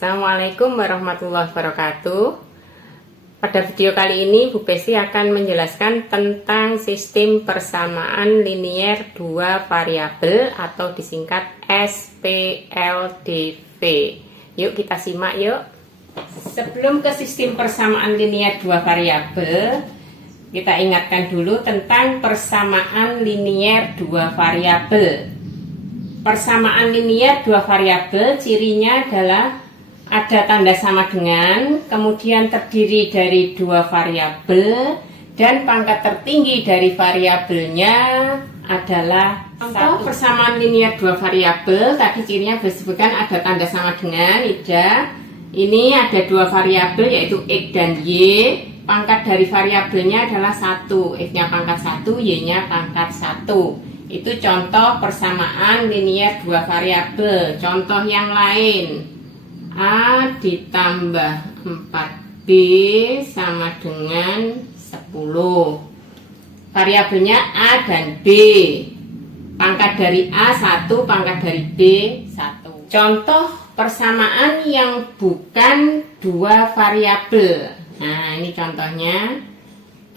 Assalamualaikum warahmatullahi wabarakatuh. Pada video kali ini Bu Besti akan menjelaskan tentang sistem persamaan linier dua variabel atau disingkat SPLDV. Yuk kita simak yuk. Sebelum ke sistem persamaan linier dua variabel, kita ingatkan dulu tentang persamaan linier dua variabel. Persamaan linier dua variabel cirinya adalah ada tanda sama dengan, kemudian terdiri dari dua variabel, dan pangkat tertinggi dari variabelnya adalah satu. Persamaan linier dua variabel tadi cirinya disebutkan ada tanda sama dengan, Ida. Ini ada dua variabel yaitu X dan Y. Pangkat dari variabelnya adalah 1, X-nya pangkat 1, Y-nya pangkat 1. Itu contoh persamaan linier dua variabel. Contoh yang lain, A ditambah 4B sama dengan 10. Variabelnya A dan B. Pangkat dari A 1, pangkat dari B 1. Contoh persamaan yang bukan dua variabel. Nah, ini contohnya.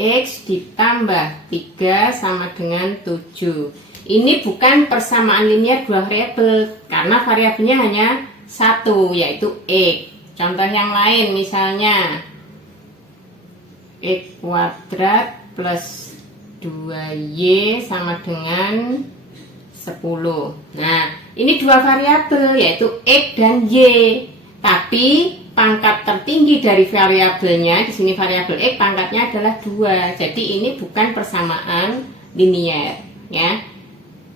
X ditambah 3 sama dengan 7. Ini bukan persamaan linier dua variabel karena variabelnya hanya 1, yaitu X. Contoh yang lain misalnya X kuadrat plus 2Y sama dengan 10. Nah, ini dua variabel yaitu X dan Y. Tapi pangkat tertinggi dari variabelnya, di sini variabel X, pangkatnya adalah 2. Jadi ini bukan persamaan linier, ya.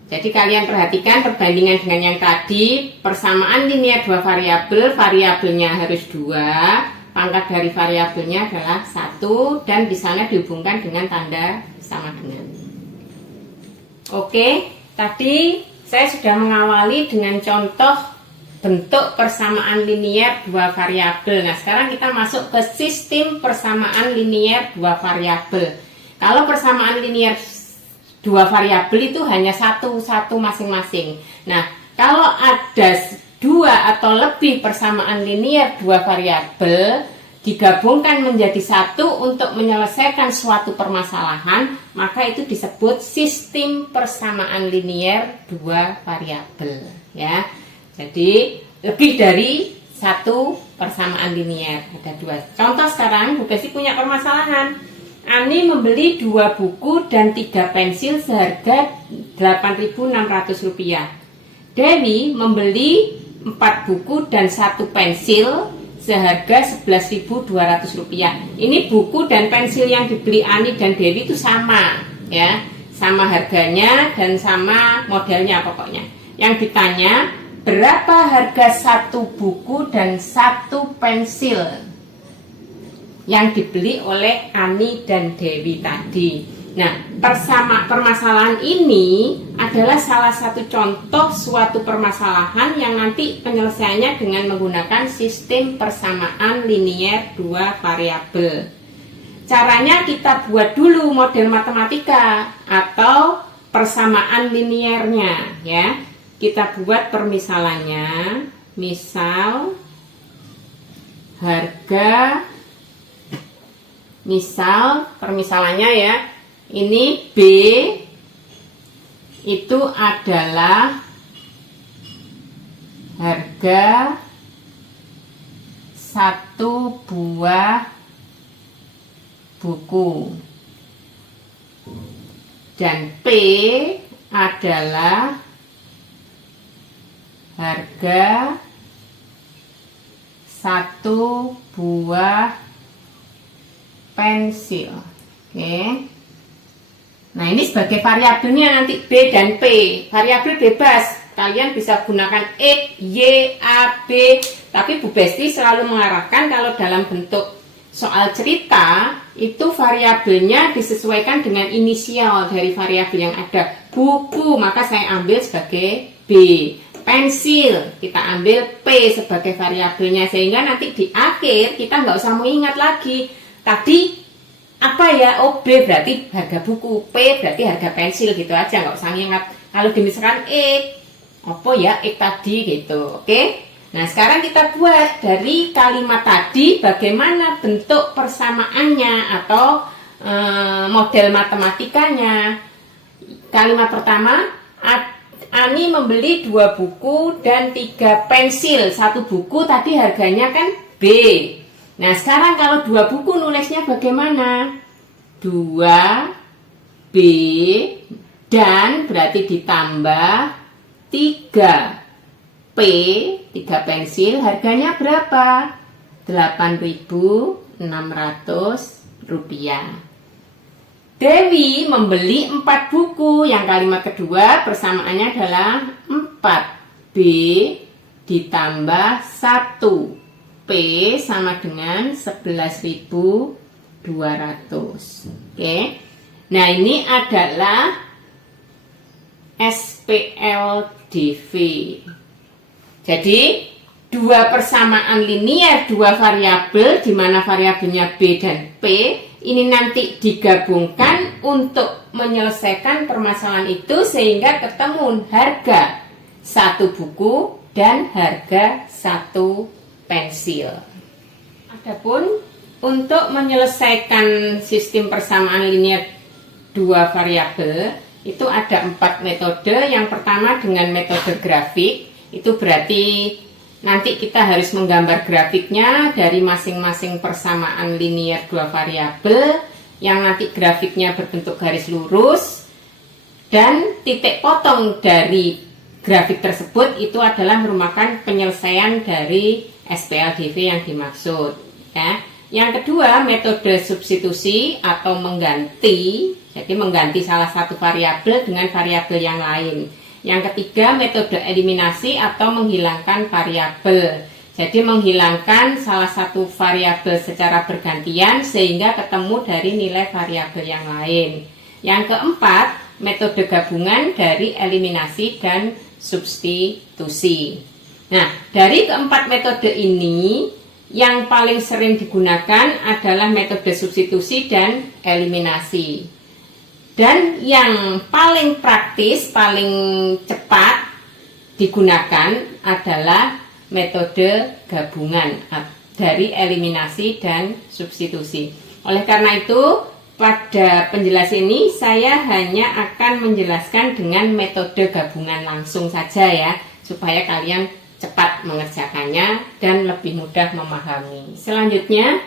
Jadi kalian perhatikan perbandingan dengan yang tadi, persamaan linier dua variabel, variabelnya harus 2, pangkat dari variabelnya adalah 1, dan di sana dihubungkan dengan tanda sama dengan. Oke, tadi saya sudah mengawali dengan contoh bentuk persamaan linier dua variabel. Nah, sekarang kita masuk ke sistem persamaan linier dua variabel. Kalau persamaan linier dua variabel itu hanya satu masing-masing. Nah, kalau ada dua atau lebih persamaan linier dua variabel digabungkan menjadi satu untuk menyelesaikan suatu permasalahan, maka itu disebut sistem persamaan linier dua variabel, ya. Jadi lebih dari satu persamaan linier, ada 2. Contoh sekarang, Bu Besti punya permasalahan. Ani membeli 2 buku dan 3 pensil seharga Rp8.600. Dewi membeli 4 buku dan 1 pensil seharga Rp11.200. Ini buku dan pensil yang dibeli Ani dan Dewi itu sama, ya, sama harganya dan sama modelnya pokoknya. Yang ditanya, berapa harga 1 buku dan 1 pensil yang dibeli oleh Ani dan Dewi tadi? Nah, permasalahan ini adalah salah satu contoh suatu permasalahan yang nanti penyelesaiannya dengan menggunakan sistem persamaan linier dua variabel. Caranya kita buat dulu model matematika atau persamaan liniernya, ya. Kita buat permisalannya. Misal harga, permisalannya ya, ini B itu adalah harga 1 buah buku, dan P adalah harga 1 buah pensil. Oke. Nah, ini sebagai variabelnya nanti B dan P. Variabel bebas, kalian bisa gunakan X, Y, A, B. Tapi Bu Besti selalu mengarahkan kalau dalam bentuk soal cerita itu variabelnya disesuaikan dengan inisial dari variabel yang ada. Buku, maka saya ambil sebagai B. Pensil, kita ambil P sebagai variabelnya, sehingga nanti di akhir kita nggak usah mengingat lagi tadi apa ya, oh B berarti harga buku, P berarti harga pensil, gitu aja, nggak usah mengingat. Kalau misalkan X, apa ya X tadi gitu, oke? Nah, sekarang kita buat dari kalimat tadi bagaimana bentuk persamaannya atau model matematikanya. Kalimat pertama, Ani membeli 2 buku dan 3 pensil. 1 buku tadi harganya kan B. Nah, sekarang kalau 2 buku nulisnya bagaimana? 2B dan berarti ditambah 3P, 3 pensil, harganya berapa? Rp8.600. Dewi membeli 4 buku. Yang kalimat kedua persamaannya adalah 4B ditambah 1P sama dengan 11.200. Oke. Nah, ini adalah SPLDV. Jadi, 2 persamaan linear 2 variabel di mana variabelnya B dan P ini nanti digabungkan untuk menyelesaikan permasalahan itu sehingga ketemu harga 1 buku dan harga 1 pensil. Adapun untuk menyelesaikan sistem persamaan linear 2 variabel itu ada 4 metode. Yang pertama dengan metode grafik, itu berarti nanti kita harus menggambar grafiknya dari masing-masing persamaan linear 2 variabel yang nanti grafiknya berbentuk garis lurus dan titik potong dari grafik tersebut itu adalah merupakan penyelesaian dari SPLDV yang dimaksud. Ya. Yang kedua metode substitusi atau mengganti, jadi mengganti salah satu variabel dengan variabel yang lain. Yang ketiga metode eliminasi atau menghilangkan variabel. Jadi menghilangkan salah satu variabel secara bergantian sehingga ketemu dari nilai variabel yang lain. Yang keempat metode gabungan dari eliminasi dan substitusi. Nah, dari keempat metode ini yang paling sering digunakan adalah metode substitusi dan eliminasi. Dan yang paling praktis, paling cepat digunakan adalah metode gabungan dari eliminasi dan substitusi. Oleh karena itu, pada penjelasan ini saya hanya akan menjelaskan dengan metode gabungan langsung saja ya, supaya kalian cepat mengerjakannya dan lebih mudah memahami. Selanjutnya,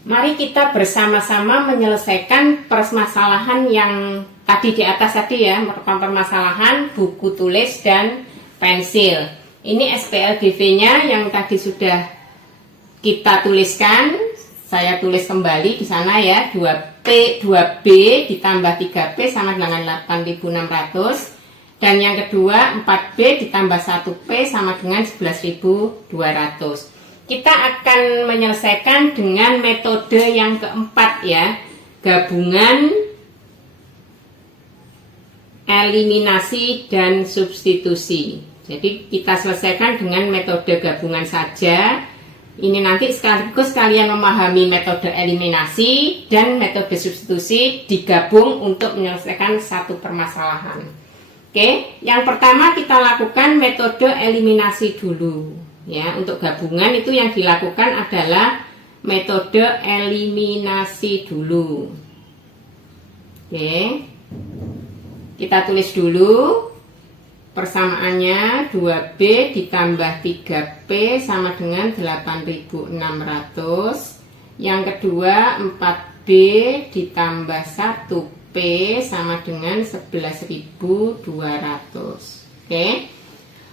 mari kita bersama-sama menyelesaikan permasalahan yang tadi di atas tadi ya, merupakan permasalahan buku tulis dan pensil. Ini SPLDV-nya yang tadi sudah kita tuliskan. Saya tulis kembali di sana ya, 2B ditambah 3P sama dengan 8.600. Dan yang kedua 4B ditambah 1P sama dengan 11.200. Kita akan menyelesaikan dengan metode yang keempat ya, gabungan, eliminasi, dan substitusi. Jadi kita selesaikan dengan metode gabungan saja. Ini nanti sekaligus kalian memahami metode eliminasi dan metode substitusi digabung untuk menyelesaikan satu permasalahan. Oke, yang pertama kita lakukan metode eliminasi dulu. Ya, untuk gabungan itu yang dilakukan adalah metode eliminasi dulu. Oke. Kita tulis dulu persamaannya 2B ditambah 3P sama dengan 8.600. Yang kedua 4B ditambah 1P sama dengan 11.200. Oke.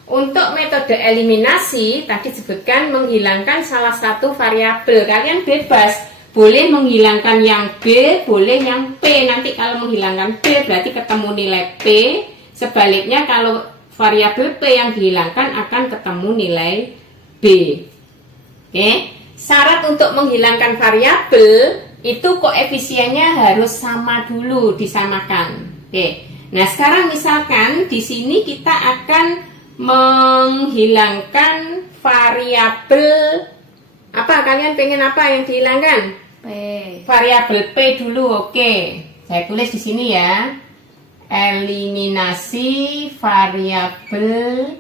Untuk metode eliminasi tadi disebutkan menghilangkan salah satu variabel. Kalian bebas, boleh menghilangkan yang B, boleh yang P. Nanti kalau menghilangkan B berarti ketemu nilai P. Sebaliknya kalau variabel P yang dihilangkan akan ketemu nilai B. Oke. Syarat untuk menghilangkan variabel itu koefisiennya harus sama dulu, disamakan. Oke. Nah, sekarang misalkan di sini kita akan menghilangkan variabel apa? Kalian pengen apa yang dihilangkan? P. Variabel P dulu. Oke. Saya tulis di sini ya. Eliminasi variabel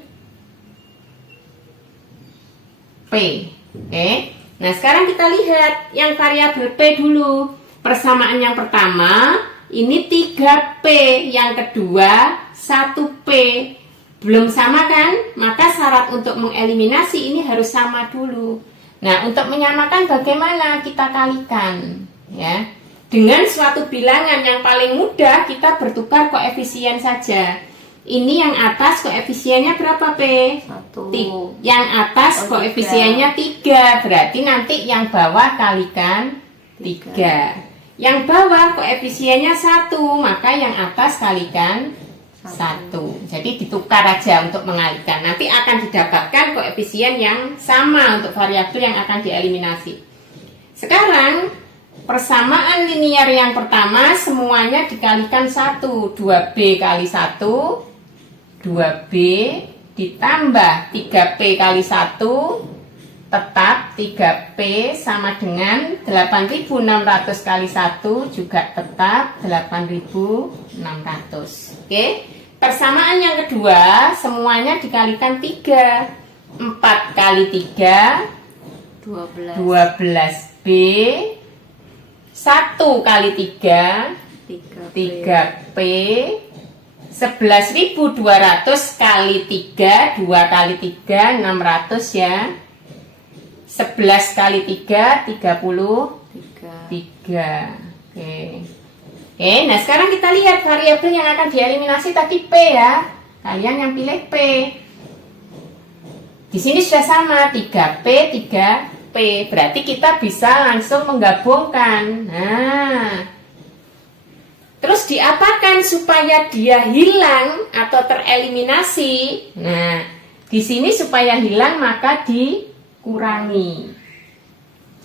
Oke. Nah, sekarang kita lihat yang variabel P dulu. Persamaan yang pertama, ini 3P. Yang kedua, 1P. Belum sama kan? Maka syarat untuk mengeliminasi ini harus sama dulu. Nah, untuk menyamakan bagaimana? Kita kalikan. Ya. Dengan suatu bilangan yang paling mudah, kita bertukar koefisien saja. Ini yang atas koefisiennya berapa, P? 1. Yang atas koefisiennya 3. Berarti nanti yang bawah kalikan 3. Yang bawah koefisiennya 1. Maka yang atas kalikan 1. Jadi ditukar aja untuk mengalihkan. Nanti akan didapatkan koefisien yang sama untuk variabel yang akan dieliminasi. Sekarang persamaan linier yang pertama semuanya dikalikan 1. 2B kali 1, 2B ditambah 3P kali 1, tetap 3P sama dengan 8.600 kali 1 juga tetap 8.600. Oke. Persamaan yang kedua semuanya dikalikan 3. 4 kali 3 12B, 1 kali 3 3P, 11.200 kali 3, 2 kali 3 600 ya. 11 kali 3 33. Oke. Oke, nah sekarang kita lihat variabel yang akan dieliminasi tadi P ya. Kalian yang pilih P. Di sini sudah sama 3P, 3P. Berarti kita bisa langsung menggabungkan. Nah, terus diapakan supaya dia hilang atau tereliminasi? Nah, di sini supaya hilang maka dikurangi.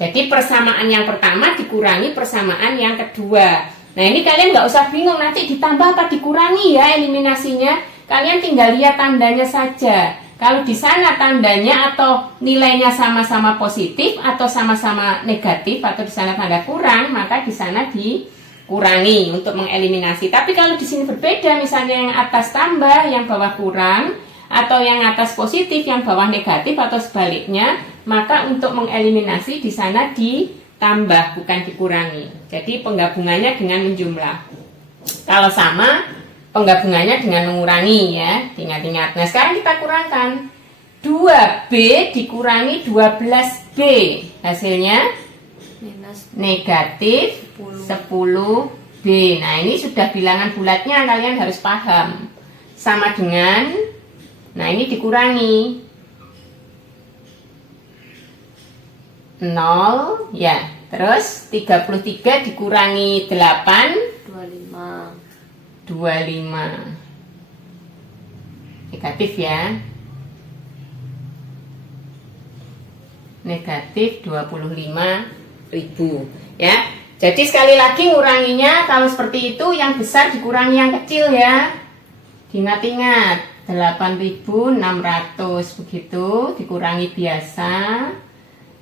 Jadi persamaan yang pertama dikurangi persamaan yang kedua. Nah, ini kalian nggak usah bingung nanti ditambah apa dikurangi ya eliminasinya. Kalian tinggal lihat tandanya saja. Kalau di sana tandanya atau nilainya sama-sama positif atau sama-sama negatif atau di sana tanda kurang, maka di sana dikurangi untuk mengeliminasi. Tapi kalau di sini berbeda, misalnya yang atas tambah, yang bawah kurang, atau yang atas positif, yang bawah negatif atau sebaliknya, maka untuk mengeliminasi di sana ditambah bukan dikurangi. Jadi penggabungannya dengan menjumlah. Kalau sama, penggabungannya dengan mengurangi ya. Ingat-ingat. Nah, sekarang kita kurangkan. 2B dikurangi 12B. Hasilnya negatif 10B. Nah, ini sudah bilangan bulatnya, kalian harus paham. Sama dengan, nah ini dikurangi 0 ya. Terus 33 dikurangi 8 25. Negatif ya. Negatif 25.000 ya. Jadi sekali lagi nguranginya kalau seperti itu yang besar dikurangi yang kecil ya. Ingat-ingat 8.600 begitu dikurangi biasa.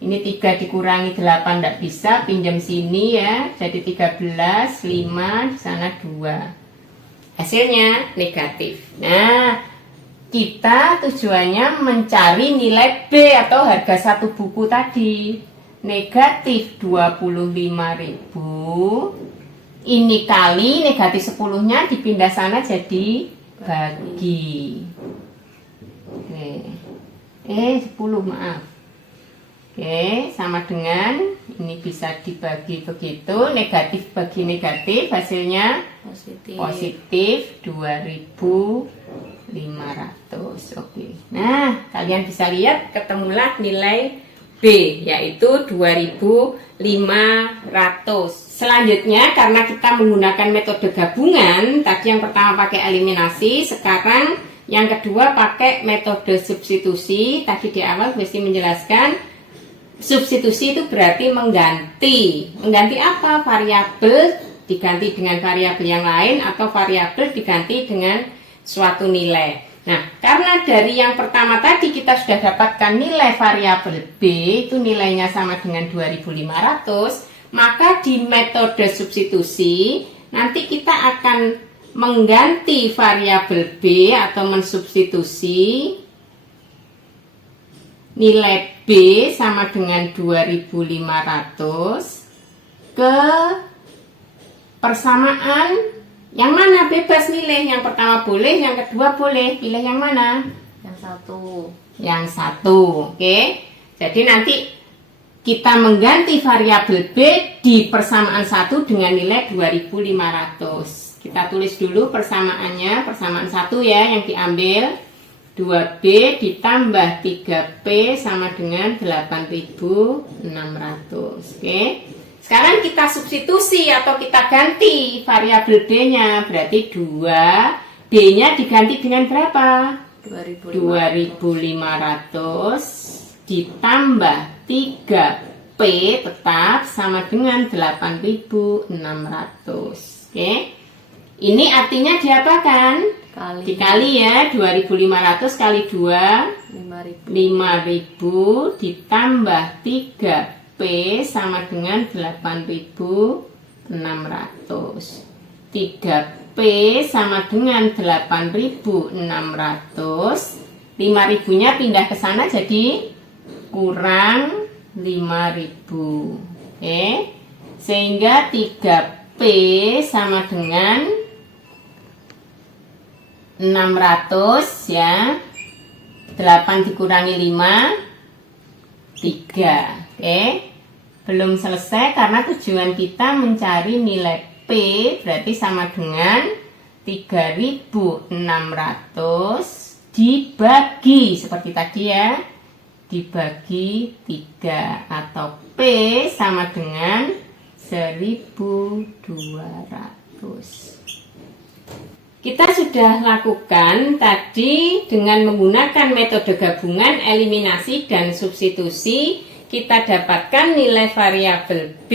Ini 3 dikurangi 8 tidak bisa, pinjam sini ya. Jadi 13, 5, di sana 2. Hasilnya negatif. Nah, kita tujuannya mencari nilai B atau harga satu buku tadi. Negatif 25.000. Ini kali negatif 10-nya dipindah sana jadi bagi. Oke. 10 maaf. Oke, sama dengan ini bisa dibagi begitu, negatif bagi negatif, hasilnya positif 2.500. Oke. Nah, kalian bisa lihat ketemulah nilai B, yaitu 2.500. Selanjutnya, karena kita menggunakan metode gabungan, tadi yang pertama pakai eliminasi, sekarang yang kedua pakai metode substitusi. Tadi di awal Besti menjelaskan substitusi itu berarti mengganti. Mengganti apa? Variabel diganti dengan variabel yang lain atau variabel diganti dengan suatu nilai. Nah, karena dari yang pertama tadi kita sudah dapatkan nilai variabel B, itu nilainya sama dengan 2.500, maka di metode substitusi nanti kita akan mengganti variabel B atau mensubstitusi nilai B sama dengan 2500 ke persamaan yang mana? Bebas milih, yang pertama boleh, yang kedua boleh. Pilih yang mana? Yang satu. Yang satu, oke. Jadi nanti kita mengganti variabel B di persamaan 1 dengan nilai 2500. Kita tulis dulu persamaannya, persamaan 1 ya yang diambil. 2B ditambah 3P sama dengan 8600. Oke. Sekarang kita substitusi atau kita ganti variabel D-nya. Berarti 2B-nya diganti dengan berapa? 2500 ditambah 3P tetap sama dengan 8600. Oke. Ini artinya diapakan? Dikali ya, 2500 kali 2 5000 ditambah 3P sama dengan 8600. 3P sama dengan 8600. 5000-nya pindah ke sana jadi kurang 5000. Oke. Sehingga 3P sama dengan 600 ya. 8 dikurangi 5 3. Oke. Belum selesai karena tujuan kita mencari nilai P, berarti sama dengan 3600 dibagi seperti tadi ya, dibagi 3 atau P sama dengan 1200. Kita sudah lakukan tadi dengan menggunakan metode gabungan, eliminasi, dan substitusi. Kita dapatkan nilai variabel B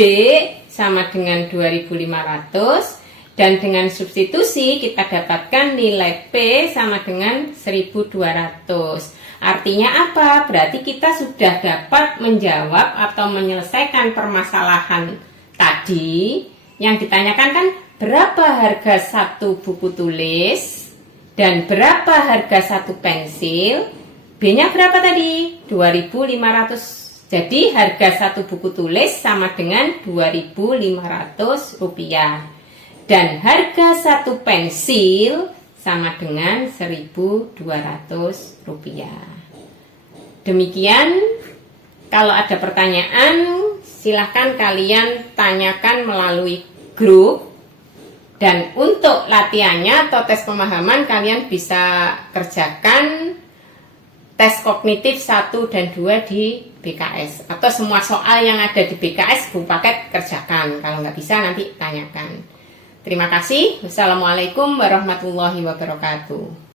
sama dengan 2500. Dan dengan substitusi kita dapatkan nilai P sama dengan 1200. Artinya apa? Berarti kita sudah dapat menjawab atau menyelesaikan permasalahan tadi. Yang ditanyakan kan berapa harga satu buku tulis dan berapa harga satu pensil. B-nya berapa tadi? 2500. Jadi harga satu buku tulis sama dengan 2500 rupiah. Dan harga satu pensil sama dengan 1200 rupiah. Demikian, kalau ada pertanyaan silahkan kalian tanyakan melalui grup. Dan untuk latihannya atau tes pemahaman kalian bisa kerjakan tes kognitif 1 dan 2 di BKS. Atau semua soal yang ada di BKS full paket kerjakan. Kalau nggak bisa nanti tanyakan. Terima kasih. Wassalamualaikum warahmatullahi wabarakatuh.